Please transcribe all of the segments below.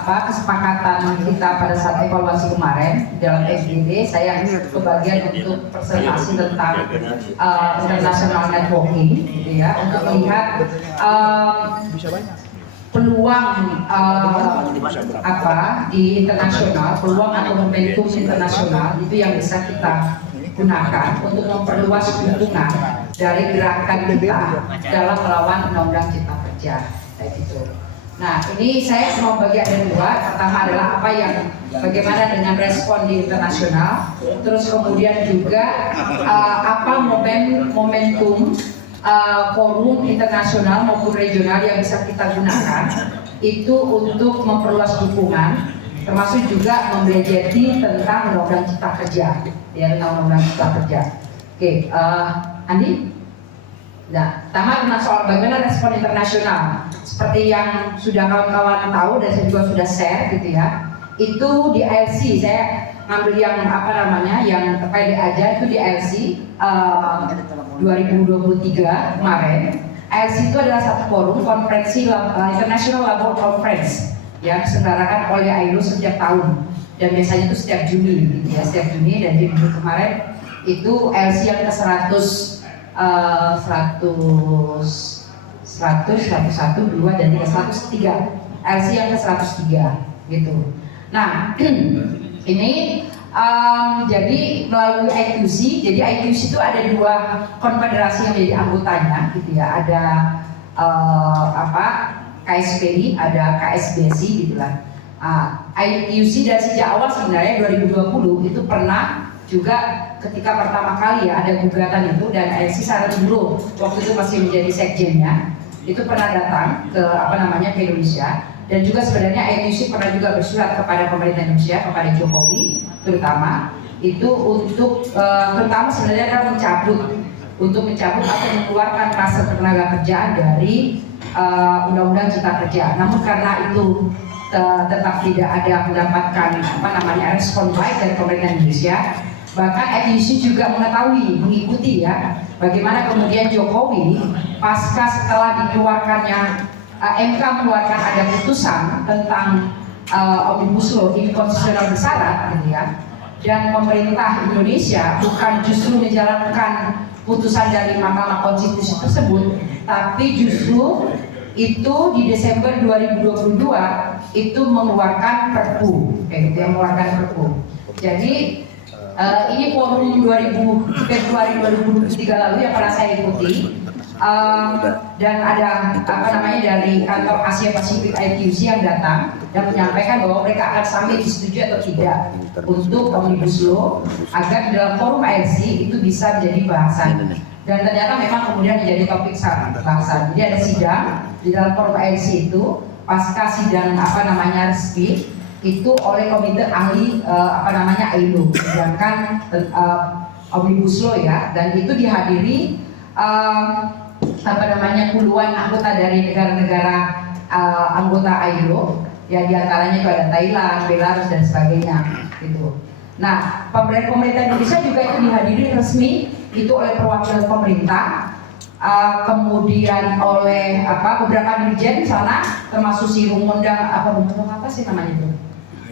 kesepakatan kita pada saat evaluasi kemarin dalam FGD, saya kebagian untuk presentasi tentang international networking, gitu ya, untuk melihat peluang di internasional, peluang atau momentum internasional itu yang bisa kita gunakan untuk memperluas dukungan dari gerakan kita dalam melawan undang-undang cipta kerja, kayak gitu. Nah, ini saya mau bagi ada dua. Pertama adalah bagaimana dengan respon di internasional, terus kemudian juga apa momentum forum internasional maupun regional yang bisa kita gunakan itu untuk memperluas dukungan, termasuk juga membelajari tentang undang-undang cipta kerja, ya, undang-undang cipta kerja. Oke, Andi? Nah, pertama tentang soal bagaimana respon internasional. Seperti yang sudah kawan-kawan tahu dan saya juga sudah share, gitu ya. Itu di ILC, saya ngambil yang yang terkait aja itu di ILC 2023 kemarin. ILC itu adalah satu forum konferensi International Labour Conference yang diselenggarakan oleh ILO setiap tahun, dan biasanya itu setiap Juni, gitu ya, setiap Juni. Dan di minggu kemarin itu ILC yang ke 101, 2, dan 103. LC yang ke 103 gitu. Nah, ini jadi melalui IQC. Jadi IQC itu ada dua konfederasi yang menjadi anggotanya, gitu ya. Ada KSPI, ada KSBC, gitulah. IQC dari sejak awal sebenarnya 2020 itu pernah juga ketika pertama kali ya ada gugatan itu, dan ILC secara dulu waktu itu masih menjadi sekjennya, itu pernah datang ke ke Indonesia. Dan juga sebenarnya IQC pernah juga bersurat kepada pemerintah Indonesia, kepada Jokowi terutama, itu untuk terutama sebenarnya kan mencabut atau mengeluarkan kluster ketenaga kerjaan dari undang-undang cipta kerja. Namun karena itu tetap tidak ada mendapatkan respon baik dari pemerintah Indonesia, bahkan IQC juga mengikuti ya bagaimana kemudian Jokowi pasca setelah dikeluarkannya MK mengeluarkan ada putusan tentang Omnibus Law inkonstitusional bersyarat, gitu ya, dan pemerintah Indonesia bukan justru menjalankan putusan dari Mahkamah Konstitusi tersebut, tapi justru itu di Desember 2022 itu mengeluarkan Perpu, kayak gitu, yang mengeluarkan Perpu. Jadi ini forum Februari 2023 lalu yang pernah saya ikuti. Dan ada dari kantor Asia Pasifik IQC yang datang dan menyampaikan bahwa mereka akan sampai disetujui atau tidak untuk Omnibus Law agar di dalam forum ILC itu bisa menjadi bahasan. Dan ternyata memang kemudian menjadi topik bahasan. Jadi ada sidang di dalam forum ILC itu, pasca sidang resmi itu oleh komite ahli ILO, sedangkan Omnibus Law ya, dan itu dihadiri puluhan anggota dari negara-negara anggota ILO, ya, diantaranya itu ada Thailand, Belarus, dan sebagainya gitu. Nah, pemerintah Indonesia juga itu dihadiri resmi itu oleh perwakilan pemerintah, kemudian oleh beberapa dirjen di sana, termasuk si Rumondang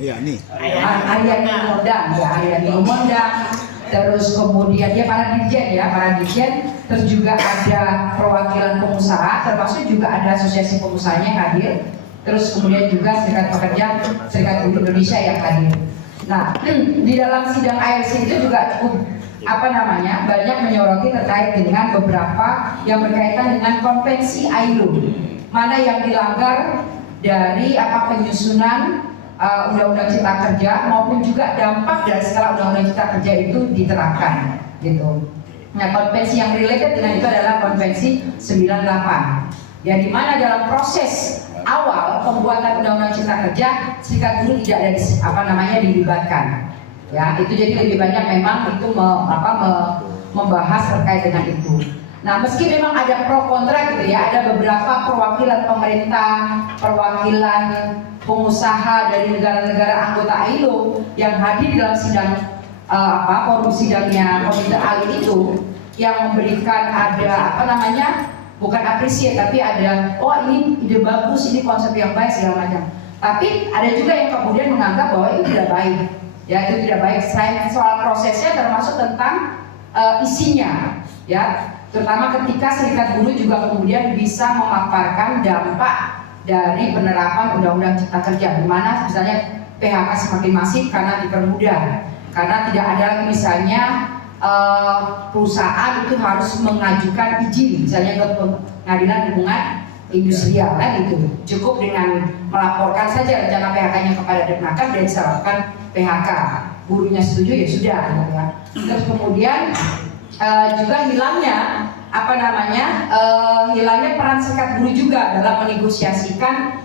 Aryani Rumondang, terus kemudian dia para dirjen, terus juga ada perwakilan pengusaha, termasuk juga ada asosiasi pengusahanya yang hadir, terus kemudian juga serikat pekerja, serikat buruh Indonesia yang hadir. Nah, di dalam sidang ILC itu juga cukup banyak menyoroti terkait dengan beberapa yang berkaitan dengan konvensi ILO, mana yang dilanggar dari penyusunan undang-undang cipta kerja maupun juga dampak dari setelah undang-undang cipta kerja itu diterapkan, gitu. Nah, konvensi yang related dengan itu adalah konvensi 98, ya, di mana dalam proses awal pembuatan undang-undang cipta kerja serikat buruh tidak ada dilibatkan, ya. Itu jadi lebih banyak memang itu membahas terkait dengan itu. Nah, meski memang ada pro kontra, gitu ya, ada beberapa perwakilan pemerintah, perwakilan pengusaha dari negara-negara anggota ILO yang hadir dalam sidang forum sidangnya komite ahli itu, yang memberikan bukan apresiasi, tapi ada ini ide bagus, ini konsep yang baik segala macam. Tapi ada juga yang kemudian menganggap bahwa itu tidak baik, ya itu tidak baik. Selain soal prosesnya, termasuk tentang isinya, ya terutama ketika serikat buruh juga kemudian bisa memaparkan dampak dari penerapan Undang-Undang Cipta Kerja, di mana misalnya PHK semakin masif karena dipermudah, karena tidak ada lagi misalnya perusahaan itu harus mengajukan izin misalnya ke pengadilan hubungan industrial kan gitu. Cukup dengan melaporkan saja rencana PHK-nya kepada Depnaker dan diserahkan PHK. Buruhnya setuju ya sudah gitu ya. Terus kemudian juga hilangnya hilangnya peran serikat buruh juga dalam menegosiasikan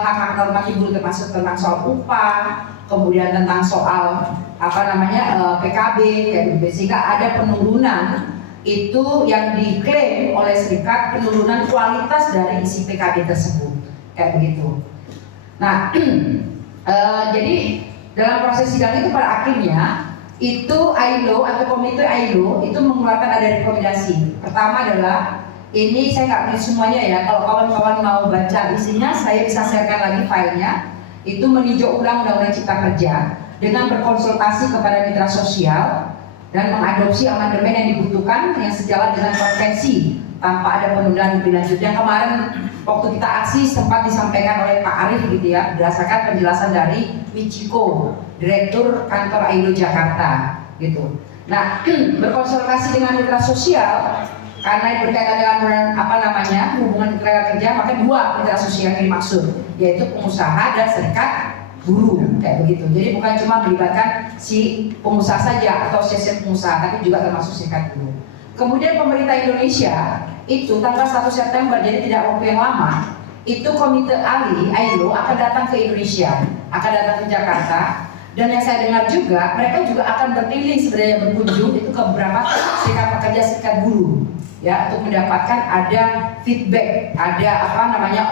hak-hak normatif buruh, termasuk tentang soal upah, kemudian tentang soal PKB kayak gitu. Sehingga ada penurunan itu yang diklaim oleh serikat, penurunan kualitas dari isi PKB tersebut kayak begitu. Nah, jadi dalam proses sidang itu pada akhirnya itu ILO atau komite ILO itu mengeluarkan ada rekomendasi. Pertama adalah ini saya nggak tulis semuanya ya. Kalau kawan-kawan mau baca isinya, saya bisa sharekan lagi filenya. Itu meninjau ulang Undang-Undang Cipta Kerja dengan berkonsultasi kepada mitra sosial dan mengadopsi amandemen yang dibutuhkan yang sejalan dengan konvensi tanpa ada penundaan lebih lanjut. Yang kemarin waktu kita aksi sempat disampaikan oleh Pak Arief gitu ya, berdasarkan penjelasan dari Michiko, Direktur Kantor ILO Jakarta gitu. Nah, berkonsultasi dengan mitra sosial karena berkaitan dengan hubungan tenaga kerja, maka dua mitra sosial yang dimaksud, yaitu pengusaha dan serikat buruh kayak begitu. Jadi bukan cuma melibatkan si pengusaha saja atau asosiasi pengusaha, tapi juga termasuk serikat buruh. Kemudian pemerintah Indonesia itu tanggal 1 September, jadi tidak waktu yang lama, itu komite ahli ILO akan datang ke Indonesia, akan datang ke Jakarta. Dan yang saya dengar juga, mereka juga akan berkeliling sebenarnya berkunjung itu ke beberapa serikat pekerja, serikat buruh, ya untuk mendapatkan ada feedback, ada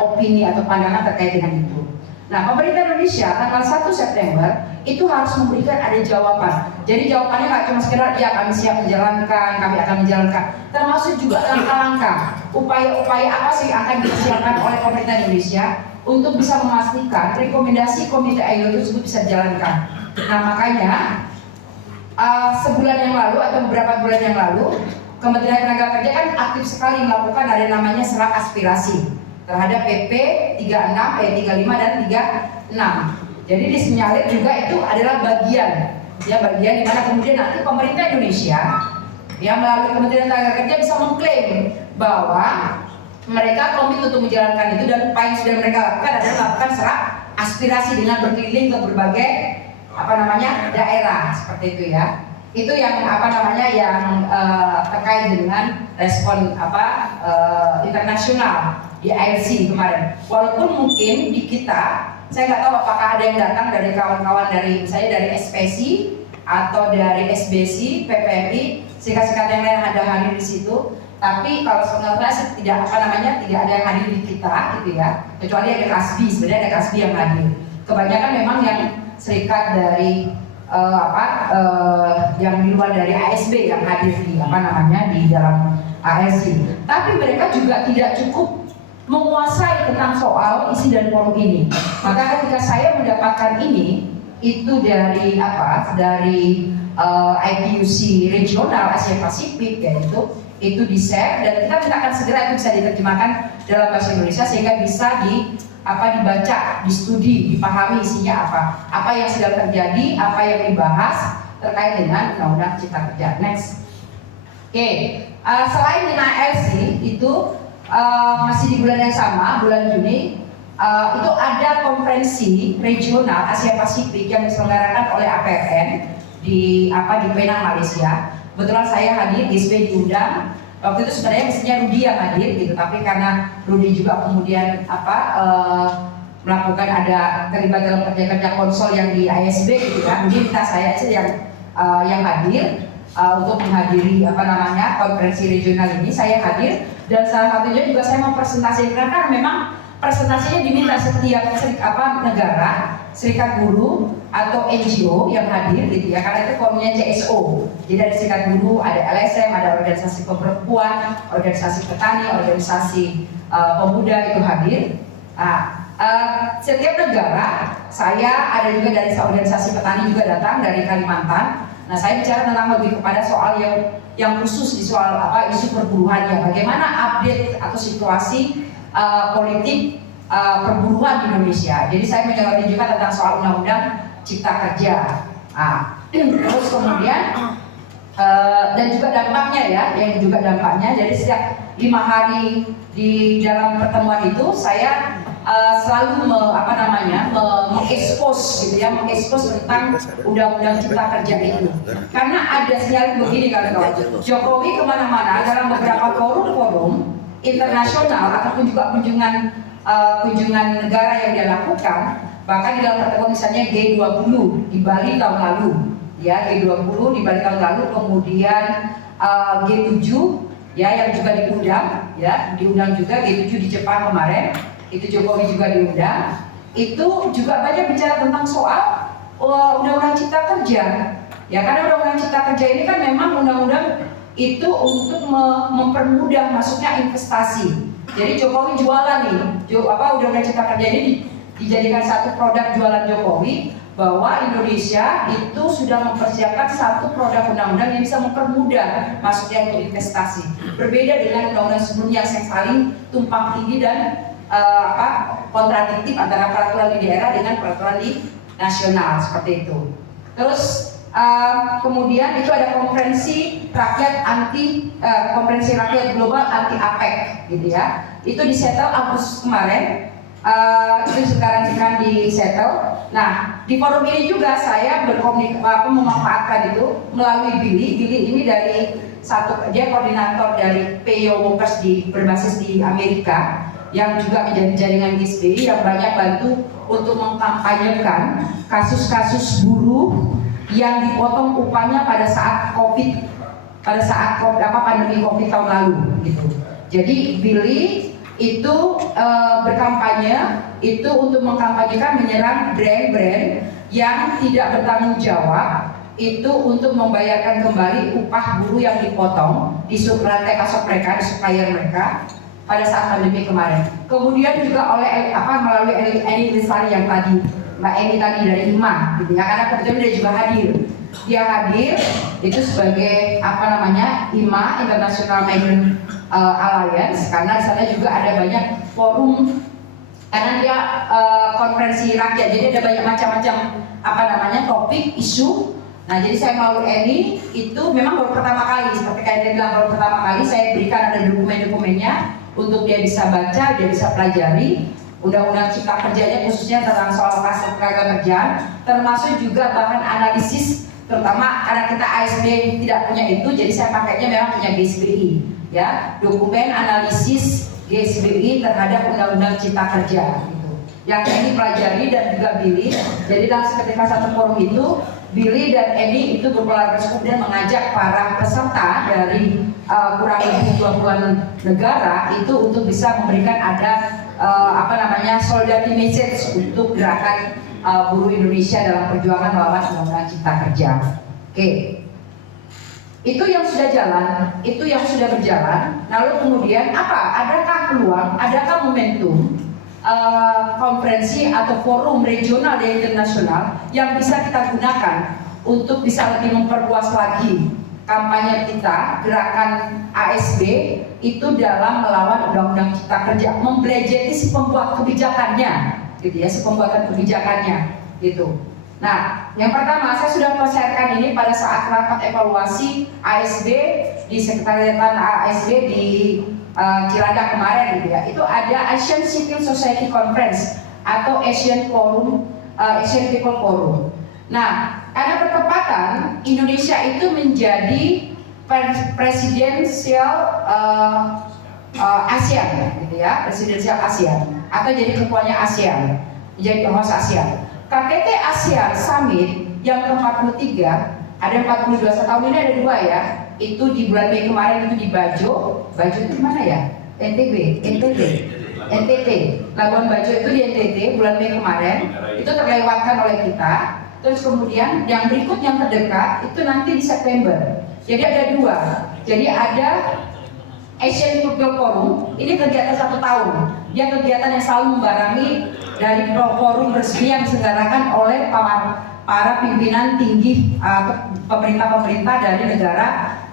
opini atau pandangan terkait dengan itu. Nah, pemerintah Indonesia tanggal 1 September itu harus memberikan ada jawaban. Jadi jawabannya nggak cuma sekedar ya kami siap menjalankan, kami akan menjalankan, termasuk juga langkah-langkah, upaya-upaya apa sih yang akan disiapkan oleh pemerintah Indonesia untuk bisa memastikan rekomendasi komite ILO tersebut bisa dijalankan. Nah, makanya sebulan yang lalu atau beberapa bulan yang lalu Kementerian Tenaga Kerja kan aktif sekali melakukan ada namanya serak aspirasi terhadap PP 36, 35 dan 36. Jadi disinyalir juga itu adalah bagian di mana kemudian nanti pemerintah Indonesia yang melalui Kementerian Tenaga Kerja bisa mengklaim bahwa mereka komit untuk menjalankan itu, dan upaya yang sudah mereka lakukan adalah melakukan serak aspirasi dengan berkeliling ke berbagai daerah seperti itu ya. Itu yang yang terkait dengan respon internasional di ILC kemarin. Walaupun mungkin di kita, saya nggak tahu apakah ada yang datang dari kawan-kawan dari misalnya dari SPSI atau dari SBSI, PPMI, sikat-sikat yang lain ada hadir di situ. Tapi kalau sebenarnya tidak tidak ada yang hadir di kita gitu ya, kecuali ada KASBI, sebenarnya ada KASBI yang hadir. Kebanyakan memang yang serikat dari yang di luar dari ASB yang hadir di di dalam ASC. Tapi mereka juga tidak cukup menguasai tentang soal isi dan forum ini. Maka ketika saya mendapatkan ini itu dari IPUC regional Asia Pasifik yaitu itu di-share, dan kita mintakan segera itu bisa diterjemahkan dalam bahasa Indonesia sehingga bisa dibaca, distudi, dipahami isinya apa yang sedang terjadi, apa yang dibahas terkait dengan Undang-Undang Cipta Kerja. Next. Oke. Selain di ILC itu masih di bulan yang sama, bulan Juni, itu ada konferensi regional Asia Pasifik yang diselenggarakan oleh APRN di Penang, Malaysia. Kebetulan saya hadir, ISB diundang. Waktu itu sebenarnya mestinya Rudi yang hadir gitu, tapi karena Rudi juga kemudian melakukan ada terlibat dalam kerja-kerja konsol yang di ISB gitu kan, Rudi minta saya aja yang hadir untuk menghadiri konferensi regional ini. Saya hadir dan salah satunya juga saya mempresentasikan, karena memang presentasinya diminta setiap negara, serikat buruh atau NGO yang hadir gitu ya, karena itu forumnya CSO. Jadi ada serikat buruh, ada LSM, ada organisasi perempuan, organisasi petani, organisasi pemuda itu hadir. Setiap negara, saya ada juga dari organisasi petani juga datang dari Kalimantan. Nah, saya bicara tentang lebih kepada soal yang khusus di soal isu perburuannya. Bagaimana update atau situasi politik perburuan di Indonesia. Jadi saya menyoroti juga tentang soal undang-undang Cipta Kerja. Terus kemudian dan juga dampaknya ya, yang juga dampaknya. Jadi setiap 5 hari di dalam pertemuan itu saya selalu mengekspos gitu ya, mengekspos tentang undang-undang Cipta Kerja itu. Karena ada sinyal begini kawan-kawan, Jokowi kemana-mana dalam beberapa forum-forum internasional ataupun juga kunjungan negara yang dia lakukan, bahkan di dalam pertemuan misalnya G20 di Bali tahun lalu, ya G20 di Bali tahun lalu, kemudian G7 ya yang juga diundang juga G7 di Jepang kemarin. Itu Jokowi juga diundang, itu juga banyak bicara tentang soal undang-undang Cipta Kerja. Ya karena undang-undang Cipta Kerja ini kan memang undang-undang itu untuk mempermudah masuknya investasi. Jadi Jokowi jualan nih, undang-undang Cipta Kerja ini dijadikan satu produk jualan Jokowi, bahwa Indonesia itu sudah mempersiapkan satu produk undang-undang yang bisa mempermudah masuknya untuk investasi. Berbeda dengan undang-undang sebelumnya yang saling tumpang tindih dan kontradiktif antara peraturan di daerah dengan peraturan di nasional seperti itu. Terus kemudian itu ada konferensi rakyat global anti APEC gitu ya. Itu disettle Agustus kemarin. Itu sekarang di settle. Nah di forum ini juga saya memanfaatkan itu melalui Billy. Billy ini dia koordinator dari PIO Workers berbasis di Amerika, yang juga menjadi jaringan GSBI yang banyak bantu untuk mengkampanyekan kasus-kasus buruh yang dipotong upahnya pada saat pandemi COVID tahun lalu gitu. Jadi Billy itu berkampanye itu untuk mengkampanyekan menyerang brand-brand yang tidak bertanggung jawab itu untuk membayarkan kembali upah buruh yang dipotong di rantai pasok mereka, di supplier mereka pada saat pandemi kemarin. Kemudian juga melalui Eni Lestari yang tadi, Mbak Eni tadi dari IMA gitu ya, karena kebetulan dia juga hadir. Dia hadir itu sebagai IMA, International Migrant Alliance, karena di sana juga ada banyak forum, karena dia konferensi rakyat, jadi ada banyak macam-macam topik, isu. Nah jadi saya melalui Eni itu memang baru pertama kali, seperti kayak dia bilang baru pertama kali saya berikan ada dokumen-dokumennya untuk dia bisa baca, dia bisa pelajari undang-undang Cipta Kerjanya, khususnya tentang soal pasar tenaga kerjaan, termasuk juga bahan analisis, terutama karena kita ASB tidak punya itu, jadi saya pakainya memang punya GSBI, ya, dokumen analisis GSBI terhadap undang-undang Cipta Kerja, gitu. Yang ini pelajari dan juga Billy. Jadi dalam ketika satu forum itu, Billy dan Eni itu berkolaborasi kemudian mengajak para peserta dari kurang lebih 20 negara itu untuk bisa memberikan solidarity message untuk gerakan buruh Indonesia dalam perjuangan melawan undang-undang Cipta Kerja. Oke. Itu yang sudah jalan, itu yang sudah berjalan. Lalu kemudian adakah peluang, adakah momentum konferensi atau forum regional dan internasional yang bisa kita gunakan untuk bisa lebih memperluas lagi kampanye kita, gerakan ASB itu dalam melawan undang-undang Cipta Kerja, membelejeti si pembuat kebijakannya, gitu ya, si pembuatan kebijakannya, gitu. Nah, yang pertama saya sudah share-kan ini pada saat rapat evaluasi ASB di Sekretariatan ASB di Cilandak kemarin gitu ya. Itu ada Asian Civil Society Conference atau Asian People Forum. Nah, karena bertepatan Indonesia itu menjadi presidensial ASEAN gitu ya, presidensial ASEAN atau jadi ketuanya ASEAN, menjadi host ASEAN. KTT ASEAN Summit yang ke-43, ada 42 setahun ini, ada 2 ya. Itu di bulan Mei kemarin itu di Bajo itu mana ya? NTT. Labuan Bajo itu di NTT bulan Mei kemarin, itu terlewatkan oleh kita. Terus kemudian yang berikut yang terdekat itu nanti di September. Jadi ada 2. Jadi ada Asian People Forum, ini kegiatan 1 tahun. Dia kegiatan yang selalu membarengi dari forum resmi yang diselenggarakan oleh para pimpinan tinggi pemerintah-pemerintah dari negara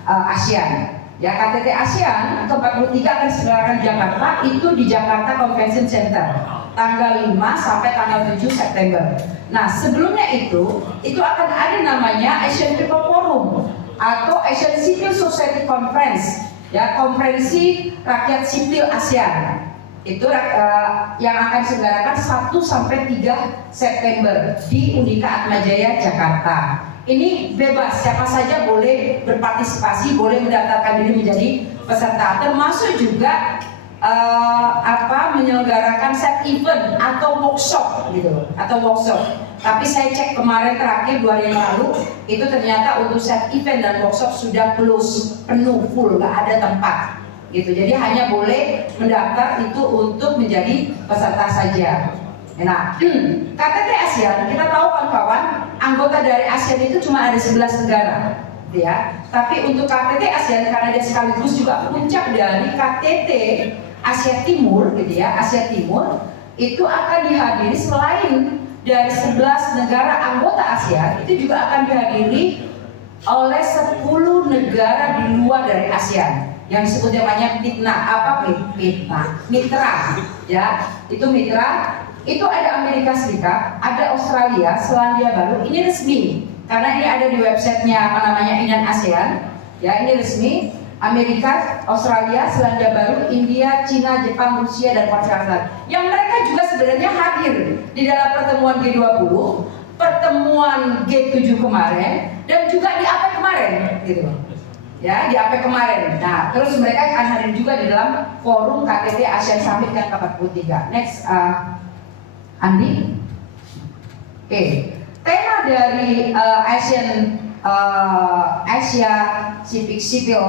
ASEAN. Ya, KTT ASEAN ke-43 akan diselenggarakan di Jakarta, itu di Jakarta Convention Center tanggal 5 sampai tanggal 7 September. Nah, sebelumnya itu akan ada namanya Asian People Forum atau Asian Civil Society Conference, ya, konferensi rakyat sipil ASEAN. Itu yang akan diselenggarakan 1 sampai 3 September di Unika Atmajaya Jakarta. Ini bebas, siapa saja boleh berpartisipasi, boleh mendaftarkan diri menjadi peserta, termasuk juga menyelenggarakan set event atau workshop gitu, Tapi saya cek kemarin terakhir 2 hari yang lalu, itu ternyata untuk set event dan workshop sudah penuh full, nggak ada tempat gitu. Jadi hanya boleh mendaftar itu untuk menjadi peserta saja. Nah, KTT ASEAN, kita tahu kawan-kawan, anggota dari ASEAN itu cuma ada 11 negara, ya. Tapi untuk KTT ASEAN, karena dia sekaligus juga puncak dari KTT Asia Timur, gitu ya, Asia Timur, itu akan dihadiri selain dari 11 negara anggota ASEAN, itu juga akan dihadiri oleh 10 negara di luar dari ASEAN, yang disebut namanya mitra, ya, itu mitra. Itu ada Amerika Serikat, ada Australia, Selandia Baru. Ini resmi karena ini ada di websitenya Inan ASEAN. Ya, ini resmi. Amerika, Australia, Selandia Baru, India, Cina, Jepang, Rusia, dan Korea Selatan. Yang mereka juga sebenarnya hadir di dalam pertemuan G20, pertemuan G7 kemarin, dan juga di APEC kemarin, gitu. Ya, di APEC kemarin. Nah, terus mereka akan hadir juga di dalam forum KTT ASEAN Summit yang ke-43. Next, Andi. Oke. Tema dari Asia Civil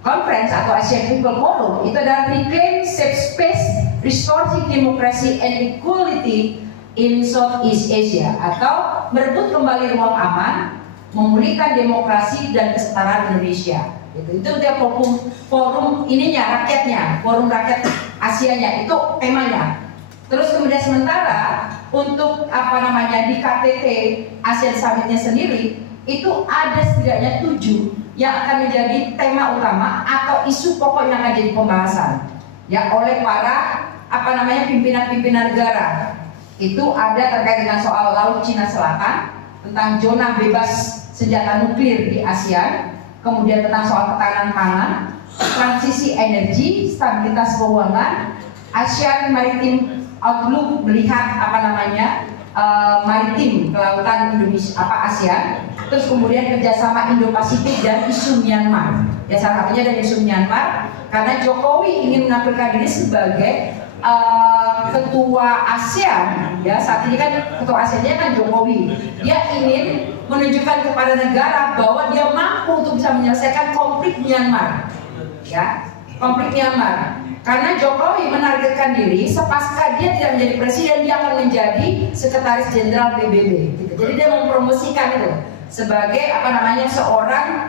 Conference atau Asian People Forum itu adalah Reclaim Safe Space, Restoring Democracy and Equality in Southeast Asia, atau merebut kembali ruang aman, memulihkan demokrasi dan kesetaraan Indonesia. Itu dia forum ininya, rakyatnya, forum rakyat Asianya, itu temanya. Terus kemudian sementara untuk di KTT ASEAN Summitnya sendiri itu ada setidaknya 7 yang akan menjadi tema utama atau isu pokok yang akan jadi pembahasan, ya, oleh para pimpinan-pimpinan negara. Itu ada terkait dengan soal Laut Cina Selatan, tentang zona bebas senjata nuklir di ASEAN, kemudian tentang soal ketahanan pangan, transisi energi, stabilitas keuangan, ASEAN Maritime Outlook, melihat maritim kelautan Indonesia ASEAN, terus kemudian kerjasama Indo-Pasifik dan isu Myanmar. Ya, salah satunya dari isu Myanmar, karena Jokowi ingin menampilkan diri sebagai ketua ASEAN. Ya, saat ini kan ketua ASEAN-nya kan Jokowi. Dia ingin menunjukkan kepada negara bahwa dia mampu untuk bisa menyelesaikan konflik Myanmar. Ya, konflik Myanmar. Karena Jokowi menargetkan diri sepasca dia tidak menjadi presiden, dia akan menjadi sekretaris jenderal PBB. Gitu. Jadi dia mempromosikan itu sebagai seorang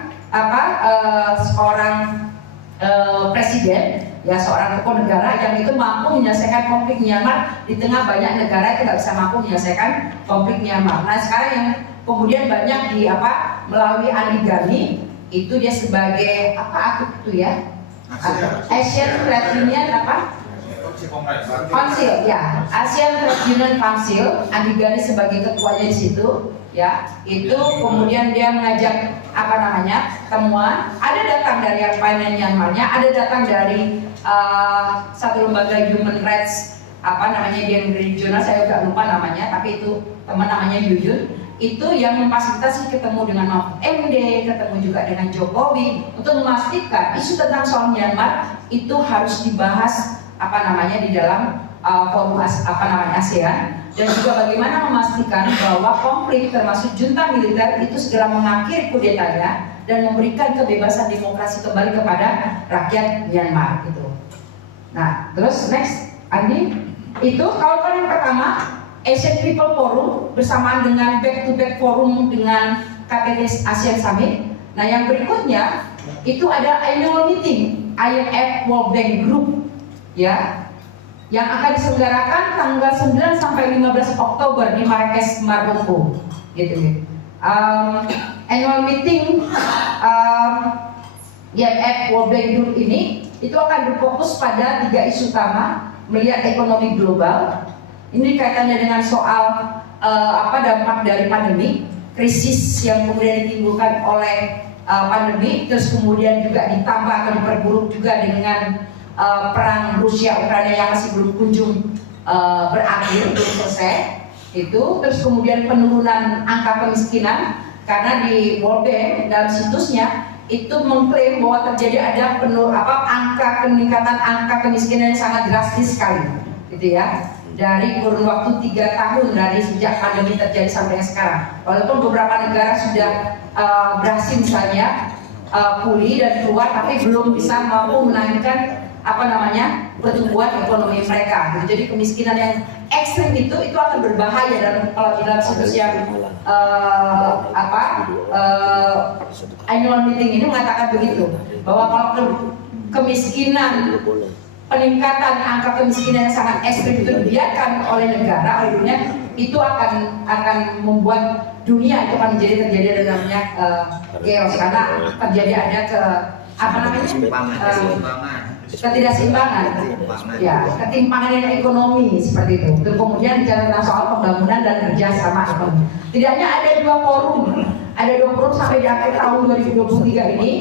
presiden, ya, seorang tokoh negara yang itu mampu menyelesaikan konflik Myanmar di tengah banyak negara yang tidak bisa mampu menyelesaikan konflik Myanmar. Nah, sekarang yang kemudian banyak melalui Andi Gani, itu dia sebagai Asian Trade Union Council, ya, Asian Trade Union Council. Andi Gani sebagai ketuanya di situ, ya. Itu kemudian dia mengajak temuan. Ada datang dari Myanmarnya, ada datang dari satu lembaga human rights dia regional, saya juga lupa namanya, tapi itu teman namanya Yuyun. Itu yang memfasilitasi ketemu dengan Mahfud MD, ketemu juga dengan Jokowi untuk memastikan isu tentang soal Myanmar itu harus dibahas di dalam forum ASEAN, dan juga bagaimana memastikan bahwa konflik termasuk junta militer itu segera mengakhiri kudetanya dan memberikan kebebasan demokrasi kembali kepada rakyat Myanmar gitu. Nah, terus next Andi, itu kalau yang pertama Asian People Forum bersamaan dengan back-to-back forum dengan KTT ASEAN Summit. Nah, yang berikutnya itu ada annual meeting IMF World Bank Group, ya. yang akan diselenggarakan tanggal 9 sampai 15 Oktober di Marrakesh, Maroko, gitu. Annual meeting IMF World Bank Group ini itu akan berfokus pada 3 isu utama melihat ekonomi global. Ini kaitannya dengan soal dampak dari pandemi, krisis yang kemudian ditimbulkan oleh pandemi, terus kemudian juga ditambah atau diperburuk juga dengan perang Rusia Ukraina yang masih belum kunjung berakhir, belum selesai itu, terus kemudian penurunan angka kemiskinan karena di World Bank dalam situsnya itu mengklaim bahwa terjadi ada peningkatan angka kemiskinan yang sangat drastis sekali, gitu ya, dari kurun waktu 3 tahun dari sejak pandemi terjadi sampai sekarang. Walaupun beberapa negara sudah berhasil misalnya pulih dan keluar, tapi belum bisa mampu menaikkan pertumbuhan ekonomi mereka. Jadi kemiskinan yang ekstrim itu akan berbahaya, dan kalau di dalam situs yang annual meeting ini mengatakan begitu, bahwa kalau kemiskinan, peningkatan angka kemiskinan yang sangat ekstrim itu dibiarkan oleh negara, oleh dunia, itu akan membuat dunia itu akan terjadi namanya chaos, karena terjadi ada ketidakseimbangan, ya, ketimpangan ekonomi seperti itu. Terus kemudian bicara tentang soal pembangunan dan kerjasama ekonomi. Tidak hanya ada 2 forum, sampai di akhir tahun 2023 ini,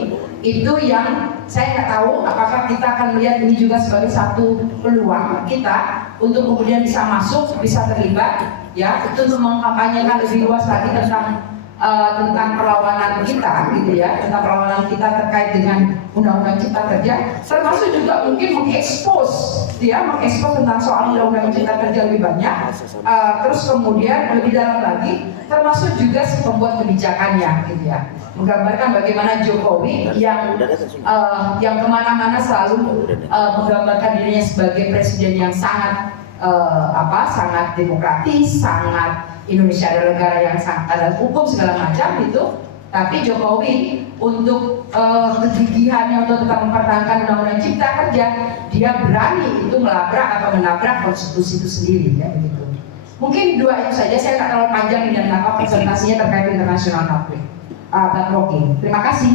itu yang saya nggak tahu apakah kita akan melihat ini juga sebagai satu peluang kita untuk kemudian bisa masuk, bisa terlibat, ya, itu untuk mengkampanyekan lebih luas lagi tentang perlawanan kita, gitu ya, tentang perlawanan kita terkait dengan Undang-Undang Cipta Kerja, termasuk juga mungkin mengekspos tentang soal Undang-Undang Cipta Kerja lebih banyak, terus kemudian lebih dalam lagi, termasuk juga si pembuat kebijakannya, gitu ya, menggambarkan bagaimana Jokowi yang kemana-mana selalu menggambarkan dirinya sebagai presiden yang sangat demokratis, sangat Indonesia adalah negara yang sangat ada hukum segala macam itu, tapi Jokowi untuk kegigihannya untuk tetap mempertahankan Undang-Undang Cipta Kerja, dia berani itu menabrak konstitusi itu sendiri, ya begitu. Mungkin 2 itu saja, saya tak terlalu panjang dan presentasinya terkait internasional networking. Terima kasih.